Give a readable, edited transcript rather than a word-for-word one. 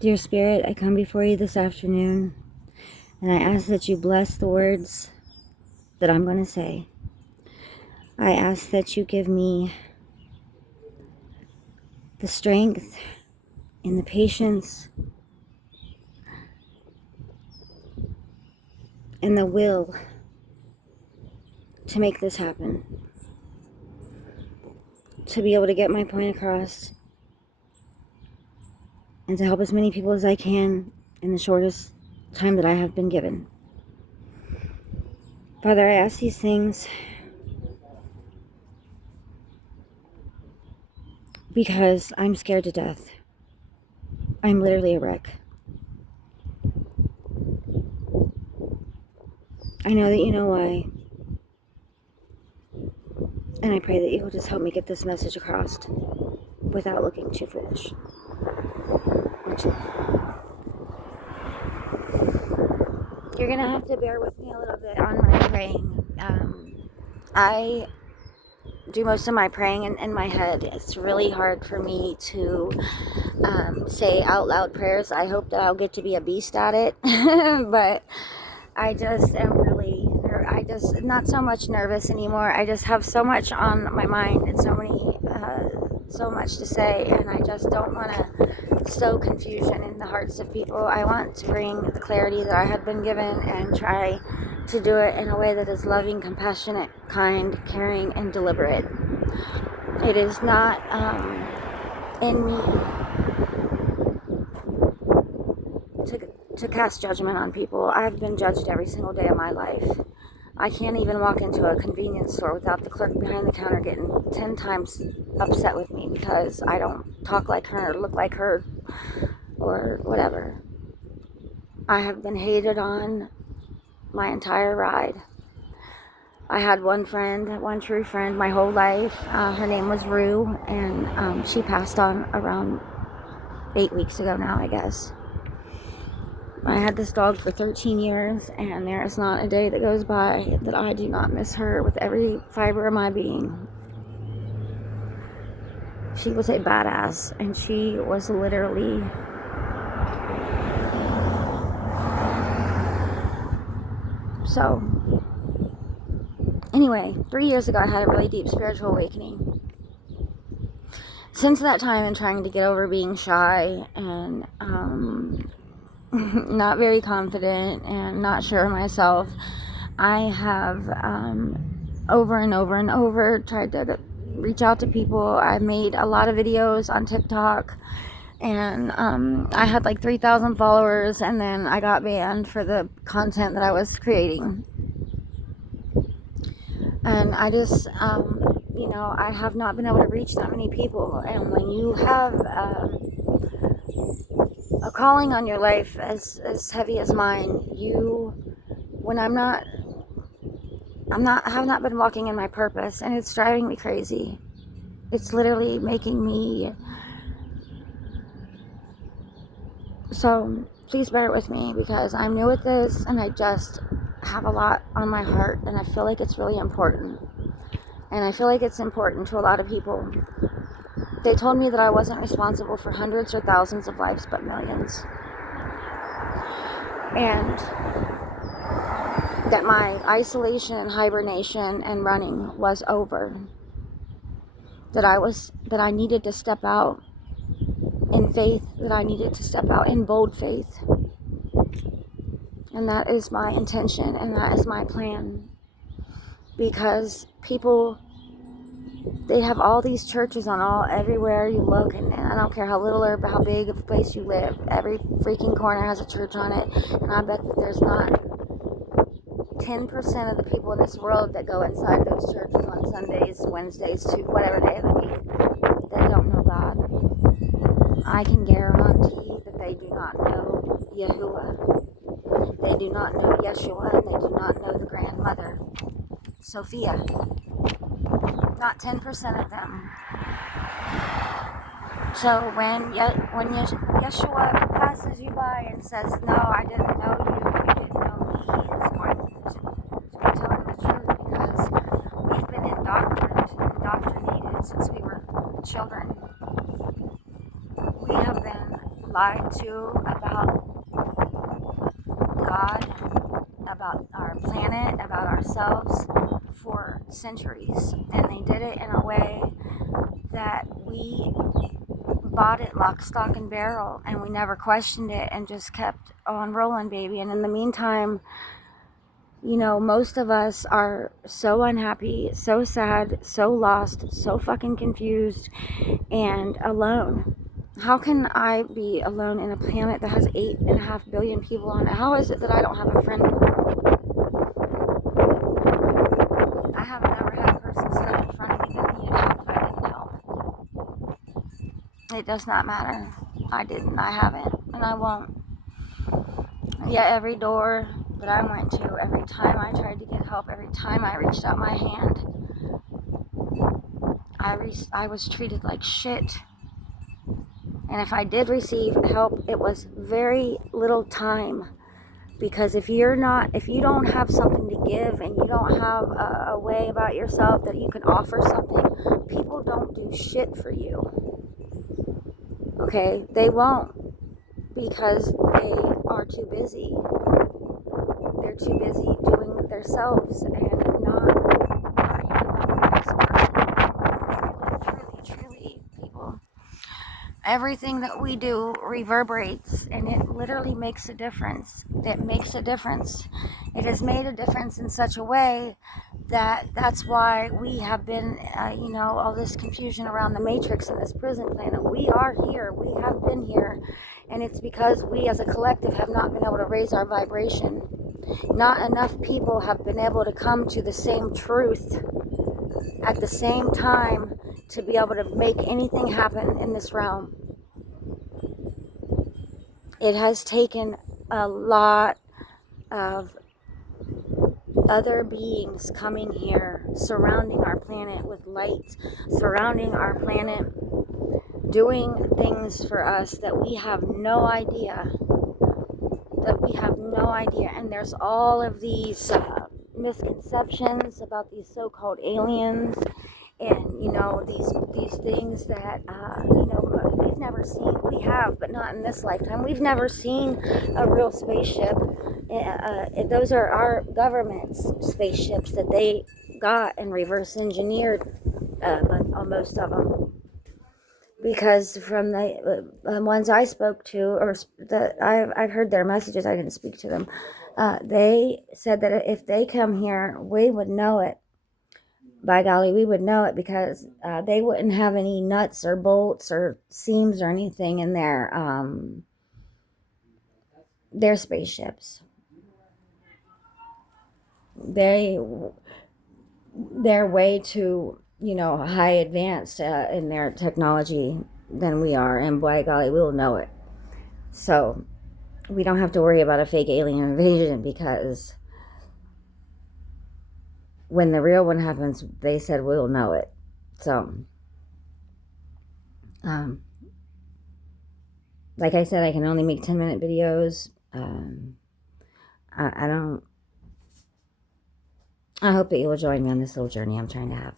Dear Spirit, I come before you this afternoon, and I ask that you bless the words that I'm going to say. I ask that you give me the strength and the patience and the will to make this happen, to be able to get my point across, and to help as many people as I can in the shortest time that I have been given. Father, I ask these things because I'm scared to death. I'm literally a wreck. I know that you know why. And I pray that you will just help me get this message across without looking too foolish. Much love. You're going to have to bear with me a little bit on my praying. I do most of my praying in my head. It's really hard for me to say out loud prayers. I hope that I'll get to be a beast at it. But I just am really, not so much nervous anymore. I just have so much on my mind and so much to say, and I just don't want to sow confusion in the hearts of people. I want to bring the clarity that I had been given and try to do it in a way that is loving, compassionate, kind, caring, and deliberate. It is not in me to cast judgment on people. I've been judged every single day of my life. I can't even walk into a convenience store without the clerk behind the counter getting 10 times upset with me because I don't talk like her, or look like her, or whatever. I have been hated on my entire ride. I had one true friend my whole life. Her name was Rue, and she passed on around 8 weeks ago now, I guess. I had this dog for 13 years, and there is not a day that goes by that I do not miss her with every fiber of my being. She was a badass, and she was literally so. Anyway, 3 years ago, I had a really deep spiritual awakening. Since that time, I'm trying to get over being shy and not very confident and not sure of myself. I have over and over and over tried to reach out to people. I made a lot of videos on TikTok, and I had like 3,000 followers, and then I got banned for the content that I was creating. And I just I have not been able to reach that many people. And when you have a calling on your life as heavy as mine, when I have not been walking in my purpose, and it's driving me crazy. It's literally making me, so please bear with me, because I'm new at this, and I just have a lot on my heart, and I feel like it's really important. And I feel like it's important to a lot of people. They told me that I wasn't responsible for hundreds or thousands of lives, but millions. And that my isolation and hibernation and running was over. That I needed to step out in faith, that I needed to step out in bold faith. And that is my intention, and that is my plan. Because people, they have all these churches everywhere you look, and I don't care how little or how big of a place you live, every freaking corner has a church on it, and I bet that there's not 10% of the people in this world that go inside those churches on Sundays, Wednesdays, to whatever day of the week, that don't know God. I can guarantee that they do not know Yahuwah. They do not know Yeshua, and they do not know the grandmother, Sophia. Not 10% of them. So when Yeshua passes you by and says, "No, I didn't know you, you didn't know me," he is going to be telling the truth, because we've been indoctrinated since we were children. We have been lied to about God, about our planet, about ourselves for centuries. And they did it in a way that we bought it lock, stock, and barrel, and we never questioned it and just kept on rolling, baby. And in the meantime, you know, most of us are so unhappy, so sad, so lost, so fucking confused, and alone. How can I be alone in a planet that has 8.5 billion people on it? How is it that I don't have a friend in the world? I have never had a person stand in front of me that needed help that I didn't help. It does not matter. I didn't. I haven't. And I won't. Yeah, every door that I went to, every time I tried to get help, every time I reached out my hand, I was treated like shit. And if I did receive help, it was very little time. Because if you don't have something to give and you don't have a way about yourself that you can offer something, people don't do shit for you. Okay? They won't, because they are too busy. They're too busy doing it themselves and not worrying about the next person. Truly, people. Everything that we do reverberates, and it literally makes a difference. It makes a difference. It has made a difference in such a way that's why we have been, all this confusion around the matrix and this prison planet. We are here. We have been here. And it's because we as a collective have not been able to raise our vibration. Not enough people have been able to come to the same truth at the same time to be able to make anything happen in this realm. It has taken a lot of other beings coming here, surrounding our planet with light, surrounding our planet, doing things for us that we have no idea. And there's all of these misconceptions about these so-called aliens, and these things that we've never seen. We have, but not in this lifetime. We've never seen a real spaceship. Those are our government's spaceships that they got and reverse engineered, on most of them. Because from the ones I spoke to, or I've heard their messages, I didn't speak to them. They said that if they come here, we would know it. By golly, we would know it, because they wouldn't have any nuts or bolts or seams or anything in their spaceships. They're way too, high advanced in their technology than we are, and by golly, we'll know it. So we don't have to worry about a fake alien invasion, because when the real one happens, they said we'll know it. So, like I said, I can only make 10-minute videos. I hope that you will join me on this little journey I'm trying to have.